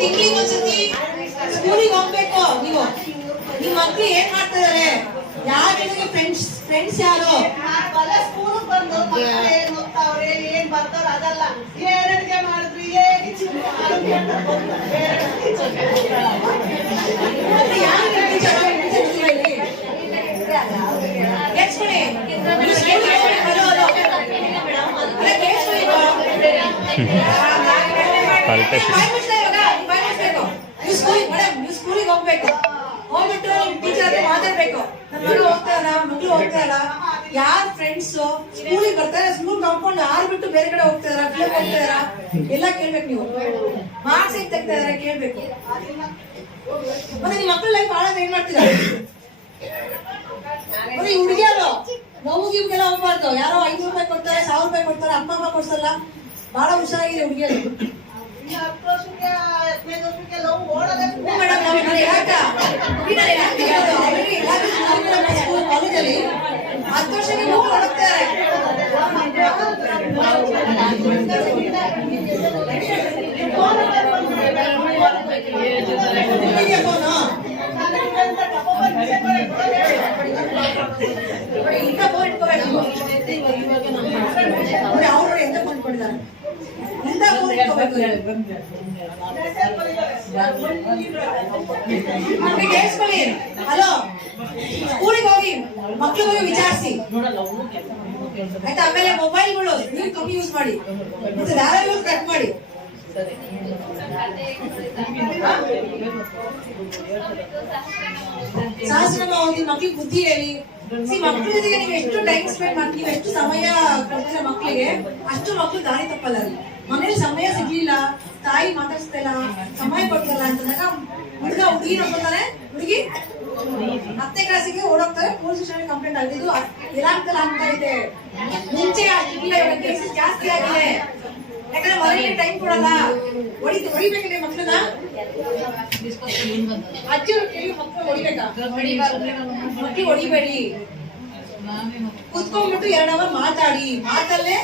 ತಿಂಗಳಿಗೆ ಒಂದ್ಸತಿ ಸ್ಕೂಲಿಗೆ ಹೋಗ್ಬೇಕು. ನೀವು ನಿಮ್ಮ ಮಕ್ಳು ಏನ್ ಮಾಡ್ತಾ ಇದಾರೆ, ಯಾರ ಜೊತೆಗೆ ಫ್ರೆಂಡ್ಸ್ ಯಾರು, ಸ್ಕೂಲ್ ಬಂದು ಏನ್ ಓದ್ತಾವ್ರೆ ಏನ್ ಬರ್ತಾರ ಅದಲ್ಲ, ಏನ್ ಅಡಿಗೆ ಮಾಡಿದ್ರಿ, ಏನ್ ಸ್ಕೂಲಿಗೆ ಹೋಗ್ಬೇಕು. ಹೋಗ್ಬಿಟ್ಟು ಟೀಚರ್ ಮಾತಾಡ್ಬೇಕು, ಮಕ್ಳು ಹೋಗ್ತಾರ, ಯಾರ್ ಫ್ರೆಂಡ್ಸ್ ಸ್ಕೂಲಿಗೆ ಬರ್ತಾರೆ, ಸ್ಕೂಲ್ ಕಾಂಪೌಂಡ್ ಯಾರು ಬಿಟ್ಟು ಬೇರೆ ಕಡೆ ಹೋಗ್ತಾರ, ಫಿಲಮ್ ಹೋಗ್ತಾರ ಎಲ್ಲ ಕೇಳ್ಬೇಕು. ನೀವು ಮಾರ್ಕ್ಸ್ ಹೇಗೆ ತೆಗ್ತಾ ಇದಾರೆ ಕೇಳ್ಬೇಕು. ಮತ್ತೆ ನಿಮ್ ಮಕ್ಳ ಲೈಫ್ ಹಾಳಾದ್ರೆ ಏನ್ ಮಾಡ್ತೀರಾ? ಮತ್ತೆ ಈ ಹುಡುಗಿಯರು ನೋವು ಇವ್ಗೆಲ್ಲ ಹೋಗ್ಬಾರ್ದು. ಯಾರೋ 500 ರೂಪಾಯಿ ಕೊಡ್ತಾರೆ, 1000 ರೂಪಾಯಿ ಕೊಡ್ತಾರೆ, ಅಪ್ಪ ಅಮ್ಮ ಕೊಡ್ಸಲ್ಲ. ಬಹಳ ಹುಷಾರಾಗಿದೆ ಹುಡುಗಿಯರು. ಕಾಲೇಜಲ್ಲಿ 10 ವರ್ಷಕ್ಕೆ ಮಕ್ಕಳು ಹೊರಡ್ತಾರೆ. ಅವ್ರು ಎಂತ ಕೊಂಡ್ಕೊಂಡಿದ್ದಾರೆ ಹಲೋ, ಸ್ಕೂಲಿಗೆ ಹೋಗಿ ಮಕ್ಳು ಬಗ್ಗೆ ವಿಚಾರಿಸಿ ಆಯ್ತಾ. ಆಮೇಲೆ ಮೊಬೈಲ್ಗಳು ನೀವು ಕಮ್ಮಿ ಯೂಸ್ ಮಾಡಿ, ಮತ್ತೆ ಧಾರಾವಾಹಿಗಳು ಕಟ್ ಮಾಡಿ. ಸಹಸ್ರನಾಮ ಓದಿ ಮಕ್ಳಿಗೆ ಬುದ್ಧಿ ಹೇಳಿ. ಮಕ್ಳ ಜೊತೆಗೆ ನೀವು ಎಷ್ಟು ಟೈಮ್ ಸ್ಪೆಂಡ್ ಮಾಡ್ತೀವಿ, ನೀವು ಎಷ್ಟು ಸಮಯ ಕೊಡ್ತೀರ ಮಕ್ಳಿಗೆ, ಅಷ್ಟು ಮಕ್ಳು ದಾರಿ ತಪ್ಪಲ್ಲ. ಮನೇಲಿ ಸಮಯ ಸಿಗ್ಲಿಲ್ಲ, ತಾಯಿ ಮಾತಾಡ್ಸ್ತಾ ಇಲ್ಲ, ಸಮಯ ಕೊಡ್ತಲ್ಲ ಅಂತಂದಾಗ ಹುಡುಗ ಹುಡುಗಿ ನೋಡ್ಕೊತಾನೆ, ಹುಡುಗಿ 10ನೇ ಕ್ಲಾಸಿಗೆ ಓಡೋಗ್ತಾರೆ. ಪೊಲೀಸ್ ಸ್ಟೇಷನ್ ಕಂಪ್ಲೇಂಟ್ ಆಗಿದ್ದು ಇರಾಕ್ದಲ್ಲಿ ಆಗ್ತಾ ಇದೆ. ಮುಂಚೆ ಆಗಿಲ್ಲ, ಇವಾಗ ಕೇಸಸ್ ಜಾಸ್ತಿ ಆಗಿದೆ. ಯಾಕಂದ್ರೆ ಮನೇಲಿ ಟೈಮ್ ಕೊಡಲ್ಲ. ಹೊಡಿಬೇಕಿದೆ ಮಕ್ಳನ್ನ. ಅಜ್ಜಿಯವ್ರು ಕೇಳಿ ಮಕ್ಳು ಹೊಡಿಬೇಕಾ? ಮಕ್ಳು ಹೊಡಿಬೇಡಿ. ಕುತ್ಕೊಂಡ್ಬಿಟ್ಟು 2 ಅವರ್ ಮಾತಾಡಿ. ಮಾತಲ್ಲೇ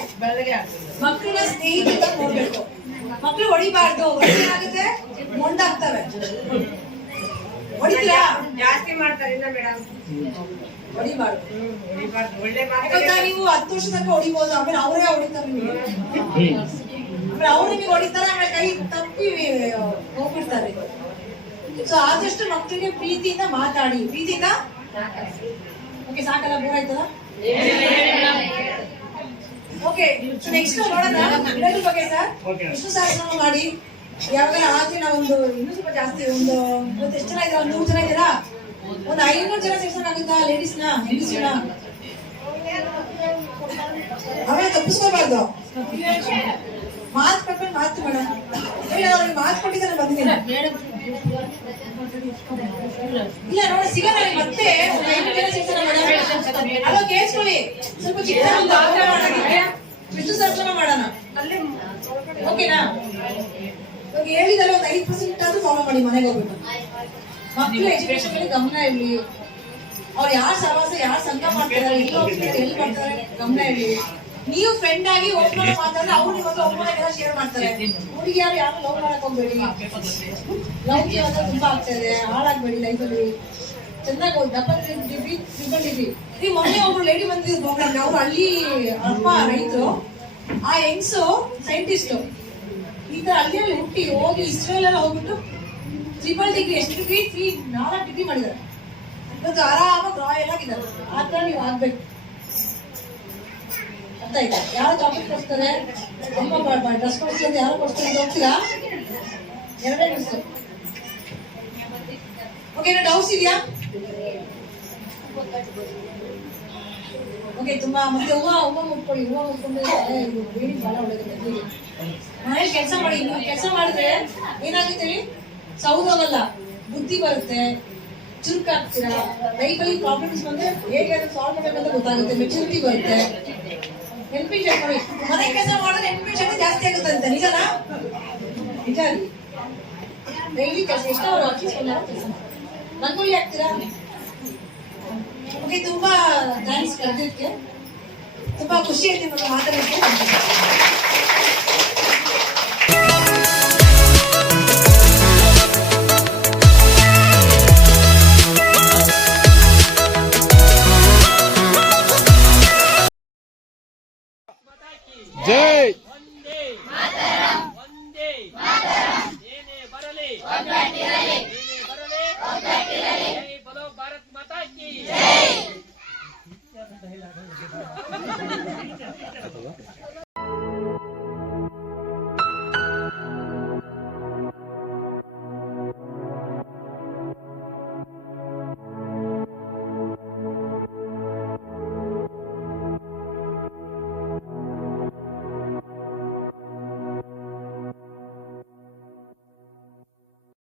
ಮಕ್ಕಳನ್ನ ಸ್ನೇಹಿತ ನೋಡ್ಬೇಕು. ಮಕ್ಳು ಹೊಡಿಬಾರ್ದು. ಏನಾಗುತ್ತೆ, ಮೊಂಡಾಗ್ತವೆ. ಹೊಡಿತೀರಾ? ಜಾಸ್ತಿ ಮಾಡ್ತಾರೆ ಮೇಡಮ್. ಹೊಡಿಬಾರ್ದು. ನೀವು 10 ವರ್ಷ ತನಕ ಹೊಡಿಬಹುದು, ಆಮೇಲೆ ಅವರೇ ಹೊಡಿತಾರೆ ನಿಮಗೆ. ಆಮೇಲೆ ಅವ್ರು ನಿಮಗೆ ಹೊಡಿತಾರೆ, ಆಮೇಲೆ ಕೈ ತಪ್ಪಿ ಹೋಗ್ಬಿಡ್ತಾರೆ. ಸೊ ಆದಷ್ಟು ಮಕ್ಕಳಿಗೆ ಪ್ರೀತಿಯಿಂದ ಮಾತಾಡಿ. ಪ್ರೀತಿಯಿಂದ ಓಕೆ, ಸಾಕಲ್ಲ, ಬೋರ್ ಆಯ್ತಲ್ಲ? ಓಕೆ, ನೆಕ್ಸ್ಟ್ ನೋಡೋಣ ಗಿಡಗಳ ಬಗ್ಗೆ. ಸರ್ ವಿಷ್ಣು ಸಹಸ್ರನಾಮ ಮಾಡಿ. ಯಾವಾಗಲ ಆದ್ರೆ ನಾವೊಂದು ಇನ್ನೂ ಸ್ವಲ್ಪ ಜಾಸ್ತಿ, ಒಂದು ಎಷ್ಟು ಜನ ಇದ್ದೀರಾ? 100 ಜನ ಇದ್ದೀರಾ? ಒಂದು 500 ಜನ ಸೆಕ್ಷನ್ ಆಗುತ್ತಾ ಲೇಡೀಸ್ನ, ಹೆಂಗಸ್ನ? ಅವರೇ ತಪ್ಪಿಸ್ಕೋಬಾರ್ದು. ಮಾತು ಕೊಟ್ಮೇಲೆ ಮಾತು ಮೇಡಮ್. ಅವ್ರಿಗೆ ಮಾತು ಕೊಟ್ಟಿದ್ದಾರೆ ಬಂದಿಲ್ಲ. ಇಲ್ಲ ನೋಡಿ, ಸಿಗೋಣ ಮತ್ತೆ. 500 ಜನ ಸೆಕ್ಷನ್ ಮೇಡಮ್. ಅಲೋ, ಕೇಳಿಸ್ಕೊಳ್ಳಿ. ಸ್ವಲ್ಪ ಚಿಕ್ಕ ವಿಷ್ಣು ಸಹಸ್ರನಾಮ ಮಾಡೋಣ, ಓಕೆನಾ? ಹೇಳಿದಲ್ಲ, ಒಂದು 5% ಆದ್ರೂ ಫಾಲೋ ಮಾಡಿ ಮನೆಗೆ ಹೋಗ್ಬಿಟ್ಟು. ಮಕ್ಕಳು ಎಜುಕೇಶನ್ ಮೇಲೆ ಗಮನ ಇರಲಿ. ಅವ್ರು ಯಾರ ಸಹವಾಸ, ಯಾರು ಸಂಘ ಮಾಡ್ತಾರೆ, ಎಲ್ಲಿ ಹೋಗ್ತಾರೆ, ಎಲ್ಲಿ ಮಾಡ್ತಾರೆ, ಗಮನ ಇರಲಿ. ನೀವು ಫ್ರೆಂಡ್ ಆಗಿ ಒಬ್ಬರು ಮಾತಾಡಿದ್ರೆ ಅವ್ರು ನಿಮಗೆ ಒಬ್ಬರ ಶೇರ್ ಮಾಡ್ತಾರೆ. ಹುಡುಗಿಯಾರು ಯಾರು ಲವ್ ಮಾಡಕ್ ಹೋಗ್ಬೇಡಿ. ಲವ್ ಜೀವನ ತುಂಬಾ ಆಗ್ತಾ ಇದೆ, ಹಾಳಾಗ್ಬೇಡಿ ಲೈಫಲ್ಲಿ. ಚೆನ್ನಾಗಿ ಹೋಗಿ ಡಬಲ್ ಡಿಗ್ರಿ, ಟ್ರಿಬಲ್ ಡಿಗ್ರಿ. ನೀವು ಮೊನ್ನೆ ಒಬ್ರು ಲೇಡಿ ಬಂದಿದ್ರು ಪ್ರೋಗ್ರಾಮ್ಗೆ. ಅವ್ರು ಹಳ್ಳಿ ಅಪ್ಪ ರೈತರು, ಆ ಹೆಂಗ್ಸು ಸೈಂಟಿಸ್ಟ್. ಈ ತರ ಹಳ್ಳಿಯಲ್ಲಿ ಹುಟ್ಟಿ ಹೋಗಿ ಇಸ್ರೇಲೆಲ್ಲ ಹೋಗ್ಬಿಟ್ಟು ಟ್ರಿಬಲ್ ಡಿಗ್ರಿ, ಎಷ್ಟು ಡಿಗ್ರಿ? 4 ಡಿಗ್ರಿ ಮಾಡಿದ್ದಾರೆ. ಇವತ್ತು ಆರಾಮಾಗಿ ರಾಯಲ್ ಆಗಿದ್ದಾರೆ. ಆ ತರ ನೀವು ಆಗ್ಬೇಕು. ಅರ್ಥ ಆಯ್ತಾ? ಯಾರು ಚಾಕ್ಲೇಟ್ ಕೊಡ್ತಾರೆ, ಅಮ್ಮ ಡ್ರೆಸ್ ಕೊಡ್ತಾರೆ, ಯಾರು ಕೊಡ್ತಾರೆ ಅಂತ ಹೋಗ್ತೀರಾ? 2 ಮಿಸ್. ಓಕೆ, ಏನೋ ಡೌಟ್ಸ್ ಇದೆಯಾ? ಓಕೆ, ತುಂಬಾ. ಮತ್ತೆ ಹೂವು ಮುಟ್ಕೊಳ್ಳಿ. ಹೂವು ಮುಟ್ಕೊಂಡು ಬೇಡಿ ಬಹಳ ಒಳ್ಳೇದು. ಮನೇಲಿ ಕೆಲಸ ಮಾಡಿ. ನೀವು ಕೆಲಸ ಮಾಡಿದ್ರೆ ಏನಾಗುತ್ತೆ, ಸೌದವಲ್ಲ, ಬುದ್ಧಿ ಬರುತ್ತೆ, ಚುರುಕಾಗ್ತೀರಾ. ಲೈಫಲ್ಲಿ ಪ್ರಾಬ್ಲಮ್ಸ್ ಬಂದ್ರೆ ಹೇಗೆ ಅದನ್ನು ಸಾಲ್ವ್ ಮಾಡಬೇಕಂತ ಗೊತ್ತಾಗುತ್ತೆ, ಮೆಚುರಿಟಿ ಬರುತ್ತೆ. ನೆನಪಿನ ಶಕ್ತಿ, ಮನೆ ಕೆಲಸ ಮಾಡಿದ್ರೆ ನೆನಪಿನ ಶಕ್ತಿ ಜಾಸ್ತಿ ಆಗುತ್ತೆ ಅಂತ. ನಿಜನಾ? ನಿಜ. ಡೈಲಿ ಕೆಲಸ ಎಷ್ಟೋ ಕೆಲಸ ರಂಗೋಲಿ ಹಾಕ್ತೀರಾ? ಓಕೆ, ತುಂಬಾ ಥ್ಯಾಂಕ್ಸ್ ಕರೆದಿದ್ದಕ್ಕೆ. ತುಂಬಾ ಖುಷಿ ಆಯ್ತು ಮಾತಾಡೋಕ್ಕೆ. ನೀನೇ ಬರಲಿ. ಜೈ ಬೋಲೋ ಭಾರತ್ ಮಾತಾ ಕಿ